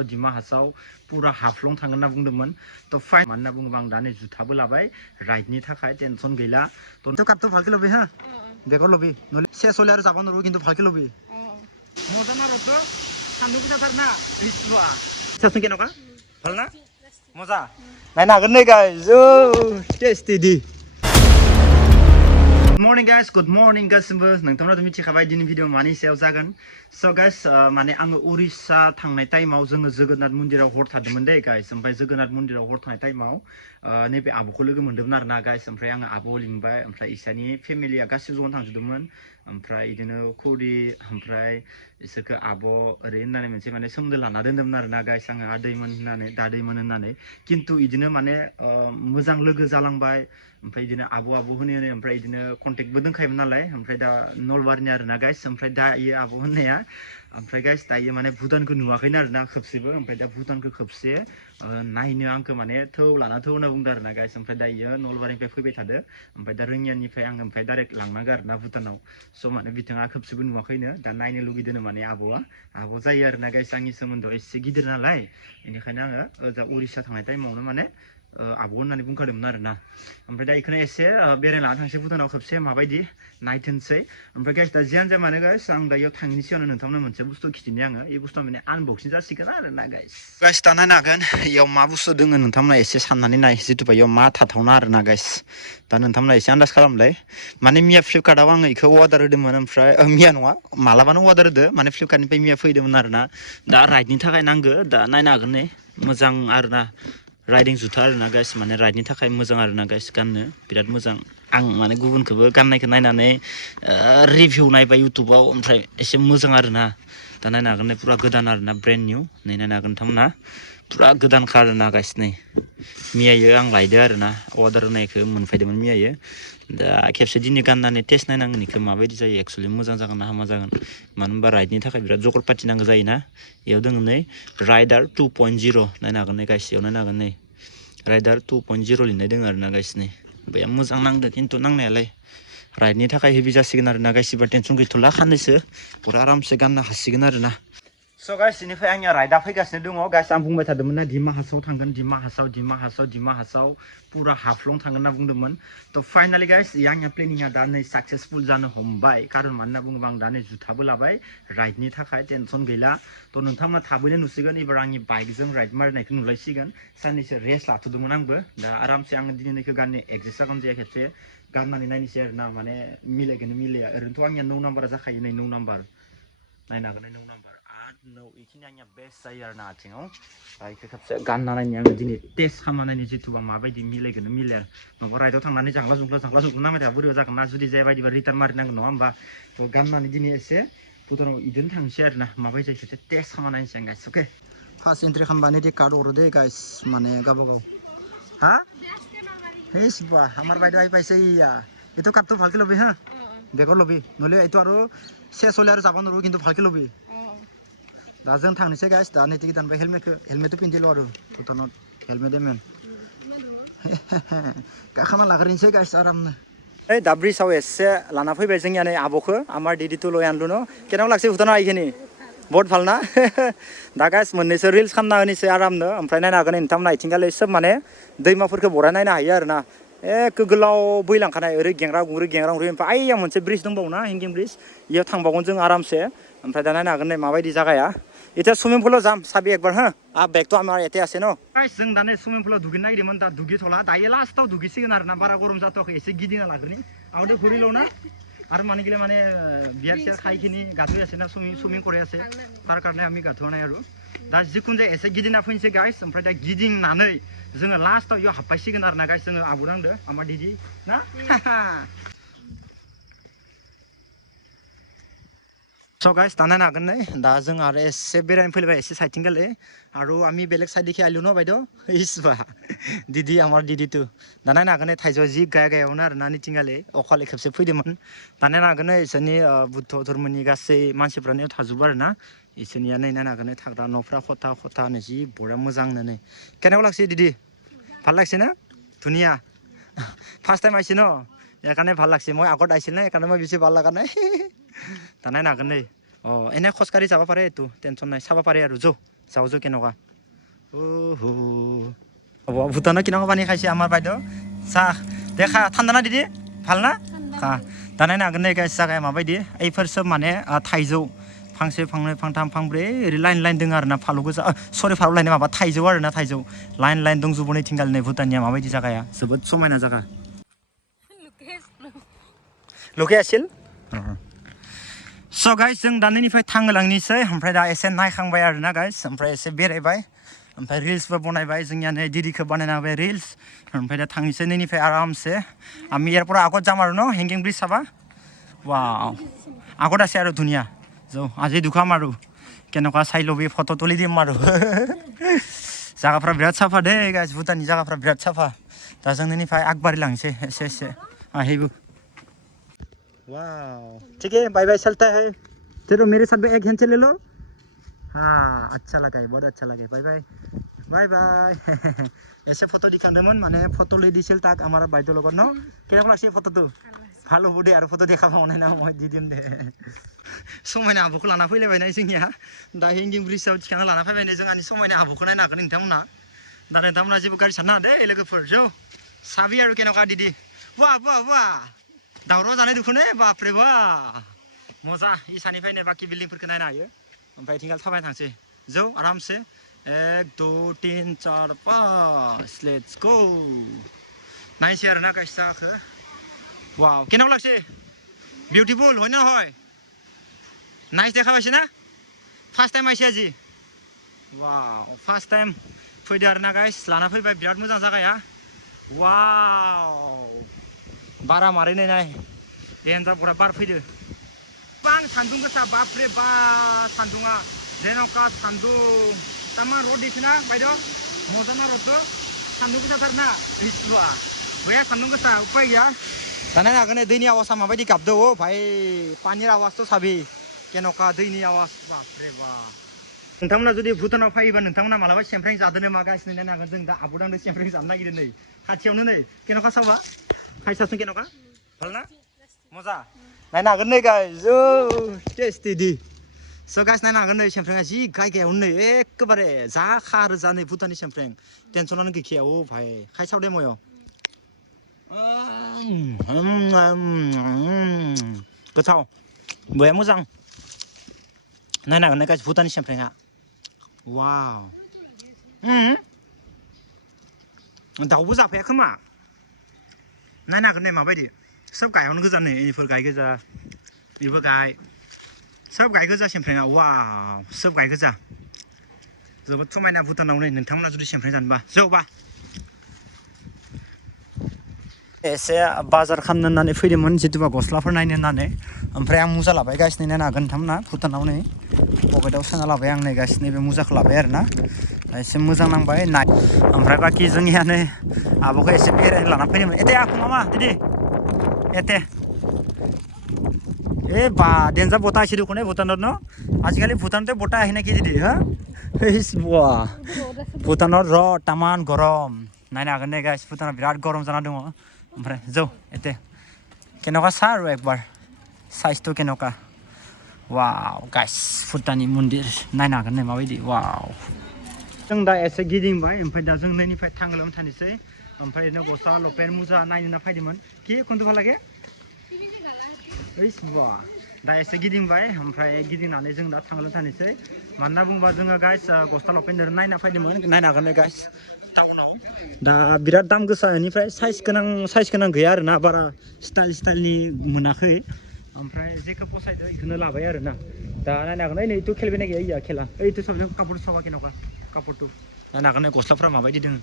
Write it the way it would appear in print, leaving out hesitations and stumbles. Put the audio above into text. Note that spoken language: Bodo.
डिमा हासाव पूरा हाफ्लं थांगोन होनना बुंदोंमोन तो फाइन मानो होनना बुङोबा आं दा नै जुथाबो लाबाय राइडनि थाखाय टेनसन गैला तो कापतो भालके लबि हा बेगर लबि नले से सले आरो जाबा नरु किन्तु भालके लबि मजा ना रतो सान्दुं गोसाथार ना इस्वा सासुं केनका ভাল ना मजा नायनो हागोन नै गाइस टेस्टि दि Good morning गासिबो नोंथांमोनाथ' मिथिखाबाय दिनै भिडिअ मानि सायाव जागोन स' गाइस माने आङो उरिस्सा थांनाय टाइमाव जोङो जोगोनाथ मन्दिराव हर थादोंमोन दे गाइस ओमफ्राय जोगोनाथ मन्दिराव हर थानाय टाइमाव नैबे आब'खौ लोगो मोन्दोंमोन आरोना गाइस ओमफ्राय आङो आब' लिंबाय ओमफ्राय इसानि फेमिलिया गासिबो ज'नो थांजोबदोंमोन ओमफ्राय बिदिनो खुरि ओमफ्राय इसोरखौ आब' ओरै होननानै मोनसे माने सोमोन्दो लाना दोनदोंमोन आरोना गाइस आङो आदैमोन होननानै दादैमोन होननानै खिन्थु बिदिनो माने मोजां लोगो जालांबाय ओमफ्राय बिदिनो आब' होनो ओमफ्राय बिदिनो कन्टेक्टबो दंखायोमोन नालाय ओमफ्राय दा नलबारिनि आरोना गाइस ओमफ्राय दा इयो आब' होननाया ओमफ्राय गाइस दायो माने भुटानखौ नुवाखैनो आरोना खोबसेबो ओमफ्राय दा भुटानखौ खोबसे नायनो आंखौ माने थौ लाना थौ होनना बुंदों आरोना गाइस ओमफ्राय दा इयो नलबारिनिफ्राय फैबाय थादो ओमफ्राय दा रोङियानिफ्राय आङो ओमफ्राय डाइरेक्ट लांनांगौ आरोना भुटानाव स' माने बिथाङा खोबसेबो नुवाखैनो दा नायनो लुगैदों माने आब' जायो आरोना गाइस आंनि सोमोन्दोआव एसे गिदिर नालाय बेनिखायनो आङो दा उरिस्सा थांनाय टाइमावनो माने आब' होननानै बुंखादोंमोन आरोना ओमफ्राय दा बेखौनो एसे बेरायना लाना थांसै भुटानाव खेबसे माबायदि नायथोंसै ओमफ्राय गाइस दा जियानो जाया मानो गाइस आं दा इयाव थांनायनि सिगांनो नोंथांनो मोनसे बुस्थु खिथिनि आङो बे बुस्थुआ माने आनबक्सिं जासिगोन आरोना गाइस दा नायनो हागोन इयाव मा बुस्थु दोङो नोंथांमोना एसे साननानै नाय जिथुबा इयाव मा थाथावना आरोना गाइस दा नोंथांमोना एसे आन्दाज खालामलाय माने मिया फ्लिपकार्टआव आङो इखौ अर्डार होदोंमोन ओमफ्राय मिया नङा मालाबानो अर्डार होदो माने फ्लिपकार्टनिफ्राय मिया फैदोंमोन आरोना दा राइडनि थाखाय नांगो दा नायनो हागोन नै मोजां आरोना राइडिं जुथा आरोना गाइस माने राइडनि थाखाय मोजां आरोना गाइस गाननो बिराद मोजां आं माने गुबुनखौबो गाननायखौ नायनानै रिभिउ नायबाय इउटुबाव ओमफ्राय एसे मोजां आरोना दा नायनो हागोन नै पुरा गोदान आरोना ब्रेन्ड निउ नै नायनो हागोन नोंथांमोना पुरा गोदानखा आरोना गाइस नै मियायो आं लायदो आरोना अर्डार होनायखौ मोनफैदोंमोन मियायो दा खेबसे दिनै गाननानै टेस्ट नायनांगोन इखौ माबायदि जायो एक्सुवेलि मोजां जागोन ना हामा जागोन मानो होनबा राइडनि थाखाय बिराद जगर पाति नांगौ जायोना इयाव दङ नै राइडार 2.0 नायनो हागोन नै गाइस इयाव नायनो हागोन नै राइडार 2.0 लिरनाय दङ आरोना गाइस नै ओमफ्राय मोजां नांदो खिन्थु नांनायालाय राइडनि थाखाय हेभि जासिगोन आरोना गाइसिबा टेनसन गैथ'ला खाननैसो पुरा आरामसे गाननो हासिगोन आरोना स' गाइस इनिफ्राय आंनिया राइडआ फैगासिनो दङ गाइस आं बुंबाय थादोंमोन ना डिमा हासाव थांगोन डिमा हासाव पुरा हाफ्लं थांगोन होनना बुंदोंमोन थ' फाइनालि गाइस आंनिया प्लेनिंआ दा नै साक्सेसफुल जानो हमबाय कारन मानो होनना बुङोबा आं दा नै जुथाबो लाबाय राइडनि थाखाय टेनसन गैला थ' नोंथांमोना थाबैनो नुसिगोन एबार आंनि बाइकजों राइड मारिनायखौ नुलायसिगोन साननैसो रेस्ट लाथ'दोंमोन आंबो दा आरामसे आङो दिनैनिखौ गाननो एडजास्ट जागोन जाया खेबसे गाननानै नायनोसै आरोना माने मिलायगोन मिलाया ओरैनोथ' आंनिया 9 नाम्बारा जाखायो नै 9 नाम्बार नायनो हागोन 9 नाम्बार बेखिनि आंनिया बेस्ट जायो आरोना आथिङाव बेखौ खेबसे गानना नायनो आङो दिनै टेस्ट खालामना नायनो जिथुबा माबायदि मिलायगोन मिलाया नङाबा राइडआव थांनानै जांला जुंला नांबाय थाबा बोरैबा जागोन ना जुदि जाय बायदिबा रिटार्न मारिनांगोन नङा होमबा गाननानै दिनै एसे भुटानाव इदिनो थांसै आरोना माबायदि जायो खेबसे टेस्ट खालामना नायनोसै आं गाइस अके फार्स्ट एन्ट्रि खालामबानो दे कार्ड हरो दे गाइस माने गावबा हा हेस बा আমার বাইদেউ আহি পাইছে ইয়া এইটো কাপটো ভালকে লবি হা বেগৰ লবি নহলে এইটো আৰু শেষ হলে আৰু যাব নোৱাৰো কিন্তু ভালকে লবি दा जों थांनोसै गाइस दा नै टिकेट दानबाय हेलमेटखौ पिन्दिल' आरो भुटानाव हेलमेट एमेन गाखोना लाग्रोनोसै गाइस आरामनो ओइ दा ब्रिजआव एसे लाना फैबाय जोंनिया नै आब'खौ आमार दिदिथ' लय आनलुनो केनाव लागसै भुटानाव आइखिनि बहुत ভাল ना दा गाइस मोननैसो रिल्स खालामना होनोसै आरामनो ओमफ्राय नायनो हागोन नोंथांमोना आथिंगालै सोब माने दैमाफोरखौ बराय नायनो हायो आरोना एखे गोलाव बैलांखानाय ओरै गेंग्रा गुंग्रि ओमफ्राय आइया मोनसे ब्रिज दंबावोना हेंगिं ब्रिज इयाव थांबावगोन जों आरामसे ओमफ्राय दा नायनो हागोन नै माबायदि जागाया इतना स्विमिंग पुल जाम साबि एक बार हाँ आप बैग तो हमारे एते आसे न गाइस जों दा नै स्विमिंग पुलाव दुगैनो नागिरदोंमोन दा दुगैथ'ला दायो लास्टाव दुगैसिगोन आरोना बारा गरम जाथ'वाखै एसे गिदिंना लाग्रोनि आवदे घुरिल' ना आरो माने गेले माने बियार सियार खाइखिनि गाथ'ई আছে ना स्विमिंग কৰি আছে তাৰ কাৰণে আমি গাথোৱা নাই আৰু दा जिखुनु जाया एसे गिदिंना फैनोसै गाइस ओमफ्राय दा गिदिंनानै जोङो लास्टाव इयाव हाबफायसिगोन आरोना गाइस जोङो आबौ नांदो आमार दिदि ना स' गाइस दा नायनो हागोन नै दा जों आरो एसे बेरायनो फैलायबाय एसे साइडथिं गेले आरो आमी बेलेग साइडखि आइलु न बायद' इस्बा दिदि आमार दिदिथु दा नायनो हागोन नै थाइजौआ जि गायावनो आरोना निथिंगाले अखालि खेबसे फैदोंमोन दा नायनो हागोन नै इसोरनि बुद्ध धर्मनि गासै मानसिफ्रानो थाजोबो आरोना इसोरनिया नै नायनो हागोन नै थाग्रा न'फ्रा खथा नै जि बरिया मोजांनो नै केनेকুৱা लागसै दिदि ভাল লাগছে না ধুনীয়া ফাৰ্ষ্ট টাইম আহিছে ন সেইকাৰণে ভাল লাগছে মই আগত আহিছিল না সেইকাৰণে মই বেছি ভাল লগা নাই दा नायनो हागोन नै एने खसकारि जाबा पारे एतु टेनसन नाय साबा पारे आरो जो যাওঁজো কেনেকুৱা ভূটানৰ কেনেকুৱা পানী খাইছে আমাৰ বাইদেউ চাহ দেখা ঠাণ্ডা না দিদি ভাল না খা दा नायनो हागोन नै गाइस जागाया माबायदि এইफोर सब माने थाइजौ फांसे फांनै फांथाम फांब्रै ओरै लाइन लाइन दङ आरोना फालु गोजा सरि फालु लाइन माबा थाइजौ आरोना थाइजौ लाइन लाइन दंजोबो नै थिंगाल नै भुटाननिया माबायदि जागाया जोबोद समायना जागा लकेसन स गाइस जों दानिनिफ्राय थांलांनिसै ओमफ्राय दा एसे नायखांबाय आरोना गाइस ओमफ्राय एसे बेरायबाय ओमफ्राय रिल्सबो बनायबाय जोंनिया नै दिदिखौ बानायना होबाय रिल्स ओमफ्राय दा थांनिसै नैनिफ्राय आरामसे আমি ইয়াৰ পৰা আগত যাম আৰু ন হেংগিং ব্ৰিজ চাবা ৱাও আগত আছে আৰু ধুনীয়া যাও আজি দুখাম আৰু কেনেকুৱা চাই লবি ফটো তুলি দিম আৰু জায়গাफ्रा बिराद साफा दे गाइस भुटाननि जायगाफ्रा बिराद साफा दा जों नैनिफ्राय आगबारि लांसै एसे एसे आहिबो वाओ ठीक है बाय बाय चलता है चलो मेरे साथ एक हैंड ले लो हाँ अच्छा लगा है बहुत अच्छा लगा बाय बाय बाय बाय ऐसे फटो दिखादोंमोन माने फटो ले दिছিল তাক আমাৰ বাইদেউৰ লগত ন কেনেকুৱা লাগছে ফটোটো ভালো হ'ব দে আৰু ফটো দেখা পাও নাই না মই দি দিম দে समायना आबौखौ लाना फैलायबाय नै जोंनिया दा हेंगिं ब्रिजआव थिखांना लाना फैबाय नै जोंहानि समायना आबौखौ नायनो हागोन नोंथांमोना दा नोंथांमोना जेबो गारि साननो दे लोगोफोर जौ साबि आरो केनेকুৱা दिदि वाह वाह वाह दावराव जानाय दुखुने बापरे बा मजा इसानिफ्रायनो बाखि बिल्डिंफोरखौ नायनो हायो ओमफ्राय थिंगाल थाबायना थांसै जौ आरामसे 1 2 3 4 5 लेट्स गो नायसै आरोना गाइस जाखो वाव केनेকুৱা लागছে बिउटिफुल হয় না হয় नाइस দেখা পাইছে না फार्स्ट टाइम आइसे আজি वाव फार्स्ट टाइम फैदो आरोना गाइस लाना फैबाय बिराद मोजां जागाया वाव बारा मारैनाय नाय देन्जार पुरा बार फैदो बां सान्दुं गोसा बापरे बा सान्दुङा जेन'का सान्दुं तामा रड दिसना बायद' मजाना रडखौ सान्दुं गोसाथारना इस्वा बया सान्दुं गोसा उपाय गैया दाना हागोन दैनि आवाजआ माबायदि गाबदो अ भाई पानिर आवाजथ' साबि केन'का दैनि आवाज बापरे बा नोंथांमोना जुदि भुटानाव फैयोबा नोंथांमोना मालाबा सेमफ्रें जादो नामा गासिनो नायनो हागोन जों दा आबुदांदो सेमफ्रें जानो नागिरदों नै खाथियावनो नै केन'का सावा खायसासो केन'का ভাল ना मजा नायनो हागोन नै गाइस ओ टेस्टि दि स गाइस नायनो हागोन नै सेमफ्रेंआ जि गायगायावनो नै एखेबारे जा खारो जा नै भुटाननि सेमफ्रें टेनसनानो गैखाया अ भाई खायसाव दे मयो गोथाव बया मोजां नायनो हागोन गाइस भुटाननि सेमफ्रेंआ वाव दाउबो जाफाया खोमा नायनो हागोन नै माबायदि सब गायावनो गोजा नै इफोर गाय गोजा बेबो गाय सब गाय गोजा सेमफ्रेंआ वाव सब गाय गोजा जोबोद समायना भुटानाव नै नोंथांमोना जुदि सेमफ्रें जानोबा जौबा एसे बाजार खालामनो होननानै फैदोंमोन जितुबा गस्लाफोर नायनो होननानै ओमफ्राय आं मुजा लाबाय गाइसनि नायनो हागोन नोंथांमोना भुटानाव नै पकेटाव सोना लाबाय आं नै गाइसनि बे मुजाखौ लाबाय आरोना एसे मोजां नांबाय नाय ओमफ्राय बाखि जोंनिया नै आब'खौ एसे बेरायनो लाना फैदोंमोन एते आखु मामा दिदि एते ए बा डेन्जार बता आइसे देखुन भुटाনত न आजिखालि भुटानते बता आहि नाकि दिदि हा बा भुटानत र तामान गरम नायनो हागोन नै गाइस भुटानाव बिराद गरम जाना दङ ओमफ्राय जौ एते केन'का सा आरो एकबार साइजथ' केन'का वाव गाइस भुटाननि मन्दिर नायनो हागोन नै माबायदि वाव जों दा एसे गिदिंबाय ओमफ्राय दा जों नैनिफ्राय थांगोन थानोसै ओमफ्राय ओरैनो गस्ला लपेन मुजा नायनो होनना फैदोंमोन कि खनथु ভাল লাগে ओइस बा दा एसे गिदिंबाय ओमफ्राय गिदिंनानै जों दा थांगोन थानोसै मानोना बुंबा जोङो गाइस गस्ला लपेन नायना फैदोंमोन नायनो हागोन नै गाइस टाउनाव दा बिराद दाम गोसा बेनिफ्राय साइज गोनां गैया आरोना बारा स्टाइलनि मोनाखै ओमफ्राय जेखौ फसायदो बेखौनो लाबाय आरोना दा नायनो हागोन नै इथु खेलबाय ना गैया खेला ओइथु साबजों कापड़ सावा केन'का कापड़टु नायनो हागोन नै गस्लाफ्रा माबायदि दङ